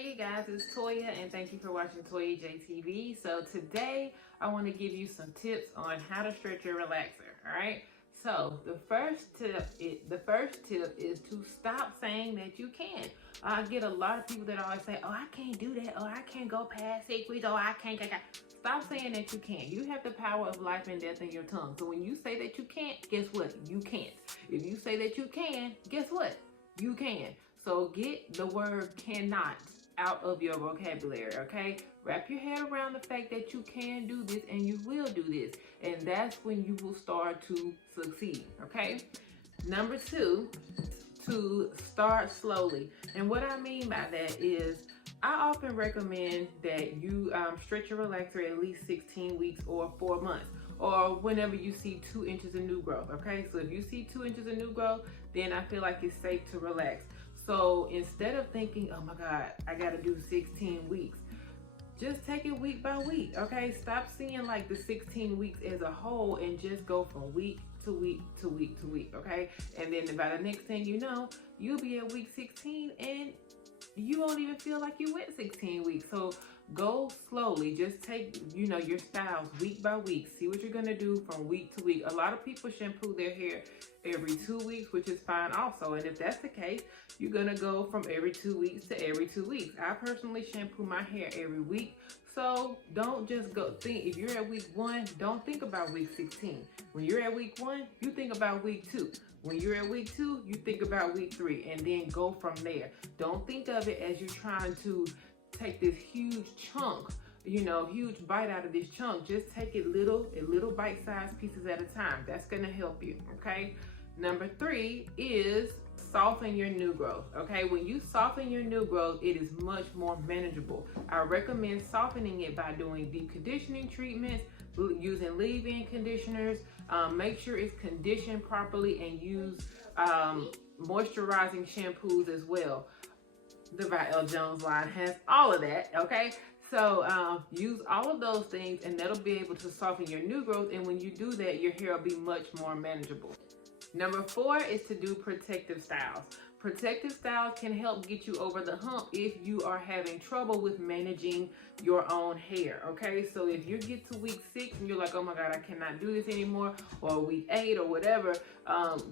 Hey you guys, it's Toya and thank you for watching Toya JTV. So today I want to give you some tips on how to stretch your relaxer. Alright, so the first tip is to stop saying that you can't. I get a lot of people that always say, oh, I can't do that, oh, I can't go past 6 weeks, oh, I can't. Stop saying that you can't. You have the power of life and death in your tongue. So when you say that you can't, guess what? You can't. If you say that you can, guess what? You can. So get the word cannot out of your vocabulary, okay? Wrap your head around the fact that you can do this and you will do this. And that's when you will start to succeed, okay? Number 2, to start slowly. And what I mean by that is I often recommend that you stretch your relaxer at least 16 weeks or 4 months, or whenever you see 2 inches of new growth, okay? So if you see 2 inches of new growth, then I feel like it's safe to relax. So instead of thinking, oh my God, I gotta do 16 weeks, just take it week by week, okay? Stop seeing like the 16 weeks as a whole and just go from week to week to week to week, okay? And then by the next thing you know, you'll be at week 16 and you won't even feel like you went 16 weeks. So go slowly. Just take, your styles week by week. See what you're gonna do from week to week. A lot of people shampoo their hair every 2 weeks, which is fine also. And if that's the case, you're gonna go from every 2 weeks to every 2 weeks. I personally shampoo my hair every week. So don't just go think, if you're at week 1, don't think about week 16. When you're at week 1, you think about week 2. When you're at week 2, you think about week 3, and then go from there. Don't think of it as you're trying to take this huge chunk, huge bite out of this chunk. Just take it little bite-sized pieces at a time. That's gonna help you, okay? Number 3 is soften your new growth, okay? When you soften your new growth, it is much more manageable. I recommend softening it by doing deep conditioning treatments, using leave-in conditioners. Make sure it's conditioned properly and use moisturizing shampoos as well. The by L. Jones line has all of that, okay? So use all of those things and that'll be able to soften your new growth, and when you do that, your hair will be much more manageable. Number 4 is to do protective styles. Protective styles can help get you over the hump if you are having trouble with managing your own hair, okay? So if you get to week 6 and you're like, oh my God, I cannot do this anymore, or week 8 or whatever,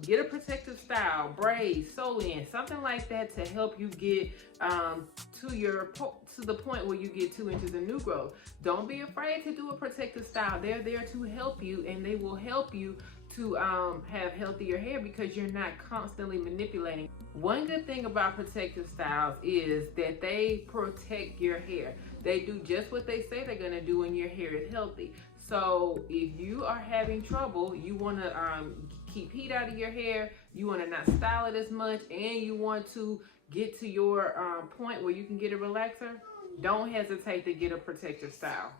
get a protective style, braids, sew-in, something like that to help you get to the point where you get 2 inches of new growth. Don't be afraid to do a protective style. They're there to help you, and they will help you to have healthier hair because you're not constantly manipulating. One good thing about protective styles is that they protect your hair. They do just what they say they're gonna do when your hair is healthy. So if you are having trouble, you wanna keep heat out of your hair, you wanna not style it as much, and you want to get to your point where you can get a relaxer, don't hesitate to get a protective style.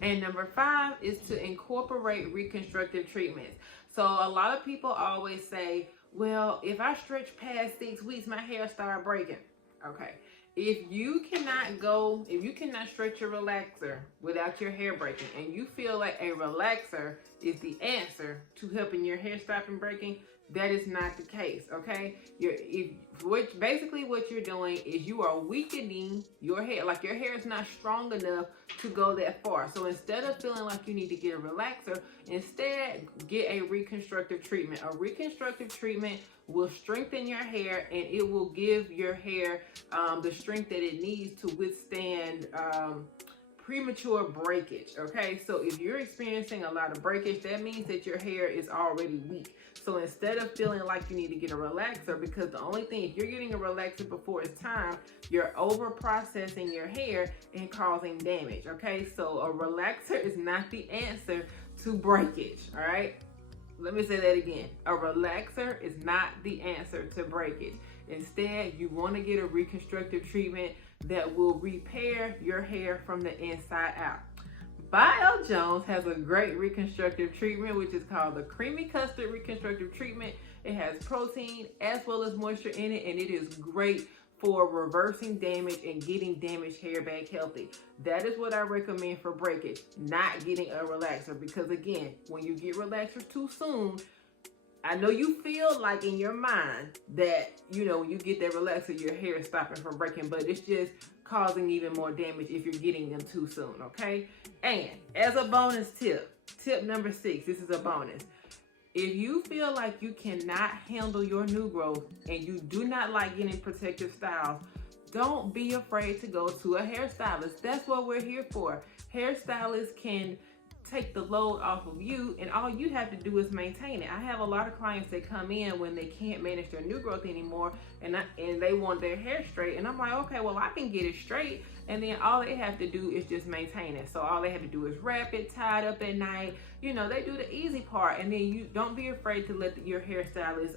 And number 5 is to incorporate reconstructive treatments. So a lot of people always say, well, if I stretch past 6 weeks, my hair start breaking. Okay. If you cannot stretch your relaxer without your hair breaking, and you feel like a relaxer is the answer to helping your hair stop from breaking, that is not the case, okay? Basically what you're doing is you are weakening your hair. Like your hair is not strong enough to go that far. So instead of feeling like you need to get a relaxer, instead get a reconstructive treatment. A reconstructive treatment will strengthen your hair, and it will give your hair the strength that it needs to withstand premature breakage, okay? So if you're experiencing a lot of breakage, that means that your hair is already weak. So instead of feeling like you need to get a relaxer, because the only thing, if you're getting a relaxer before it's time, you're over processing your hair and causing damage, okay? So a relaxer is not the answer to breakage, all right? Let me say that again. A relaxer is not the answer to breakage. Instead, you want to get a reconstructive treatment that will repair your hair from the inside out. By L. Jones has a great reconstructive treatment, which is called the Creamy Custard Reconstructive Treatment. It has protein as well as moisture in it, and it is great for reversing damage and getting damaged hair back healthy. That is what I recommend for breakage, not getting a relaxer, because again, when you get relaxers too soon, I know you feel like in your mind that, you know, when you get that relaxer, your hair is stopping from breaking, but it's just causing even more damage if you're getting them too soon, okay? And as a bonus tip, tip number 6, this is a bonus. If you feel like you cannot handle your new growth and you do not like getting protective styles, don't be afraid to go to a hairstylist. That's what we're here for. Hairstylists can take the load off of you, and all you have to do is maintain it. I have a lot of clients that come in when they can't manage their new growth anymore, and they want their hair straight, and I'm like, okay, well, I can get it straight, and then all they have to do is just maintain it. So all they have to do is wrap it, tie it up at night. You know, they do the easy part, and then you don't be afraid to let your hairstylist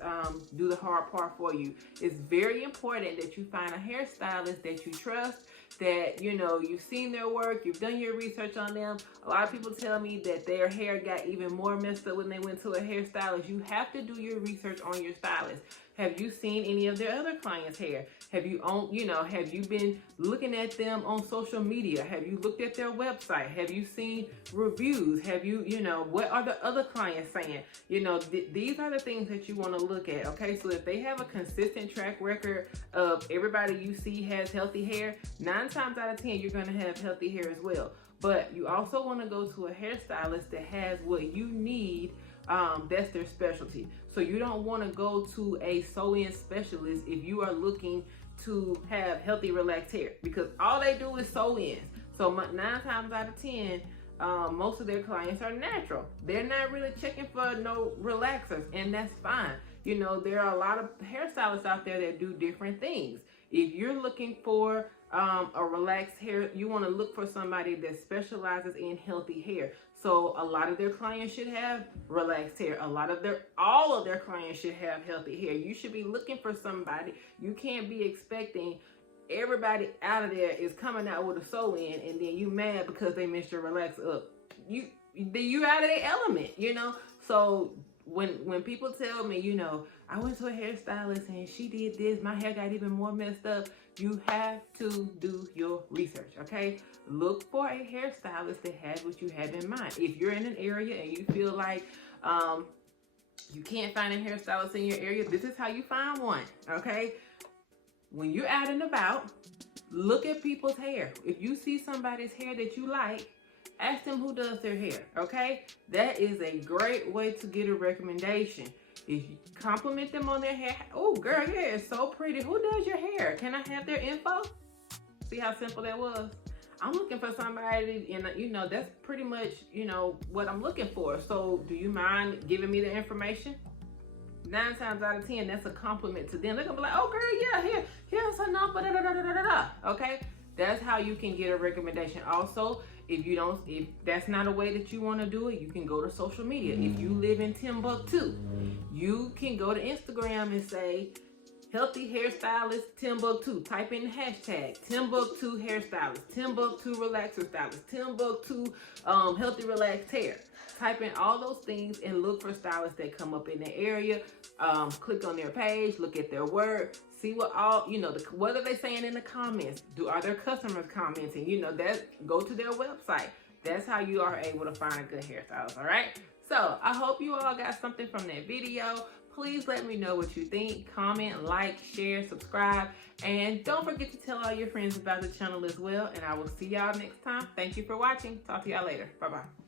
do the hard part for you. It's very important that you find a hairstylist that you trust, that, you know, you've seen their work, you've done your research on them. A lot of people tell me that their hair got even more messed up when they went to a hairstylist. You have to do your research on your stylist. Have you seen any of their other clients' hair? Have you have you been looking at them on social media? Have you looked at their website? Have you seen reviews? Have you, what are the other clients saying? These are the things that you want to look at, okay? So if they have a consistent track record of everybody you see has healthy hair, 9 times out of 10, you're going to have healthy hair as well. But you also want to go to a hairstylist that has what you need. That's their specialty. So you don't want to go to a sew-in specialist if you are looking to have healthy, relaxed hair, because all they do is sew-ins. So 9 times out of 10, most of their clients are natural. They're not really checking for no relaxers, and that's fine. There are a lot of hairstylists out there that do different things. If you're looking for a relaxed hair, you want to look for somebody that specializes in healthy hair. So a lot of their clients should have relaxed hair. All of their clients should have healthy hair. You should be looking for somebody. You can't be expecting everybody out of there is coming out with a sew-in, and then you mad because they messed your relax up. You out of their element, So when people tell me, I went to a hairstylist and she did this, my hair got even more messed up, you have to do your research, okay? Look for a hairstylist that has what you have in mind. If you're in an area and you feel like you can't find a hairstylist in your area, this is how you find one, okay? When you're out and about, look at people's hair. If you see somebody's hair that you like, ask them who does their hair, okay? That is a great way to get a recommendation. If you compliment them on their hair, oh girl, your hair is so pretty. Who does your hair? Can I have their info? See how simple that was? I'm looking for somebody, and that's pretty much, what I'm looking for. So do you mind giving me the information? 9 times out of 10, that's a compliment to them. They're gonna be like, oh girl, yeah, here's her number, okay? That's how you can get a recommendation. Also, if that's not a way that you want to do it, you can go to social media. If you live in Timbuktu, you can go to Instagram and say, healthy hairstylist Timbuktu. Type in the hashtag Timbuktu hairstylist, Timbuktu relaxer stylist, Timbuktu healthy relaxed hair. Type in all those things and look for stylists that come up in the area. Click on their page, look at their work, see what what are they saying in the comments? Are their customers commenting? Go to their website. That's how you are able to find a good hairstylist, all right? So I hope you all got something from that video. Please let me know what you think. Comment, like, share, subscribe, and don't forget to tell all your friends about the channel as well. And I will see y'all next time. Thank you for watching. Talk to y'all later. Bye-bye.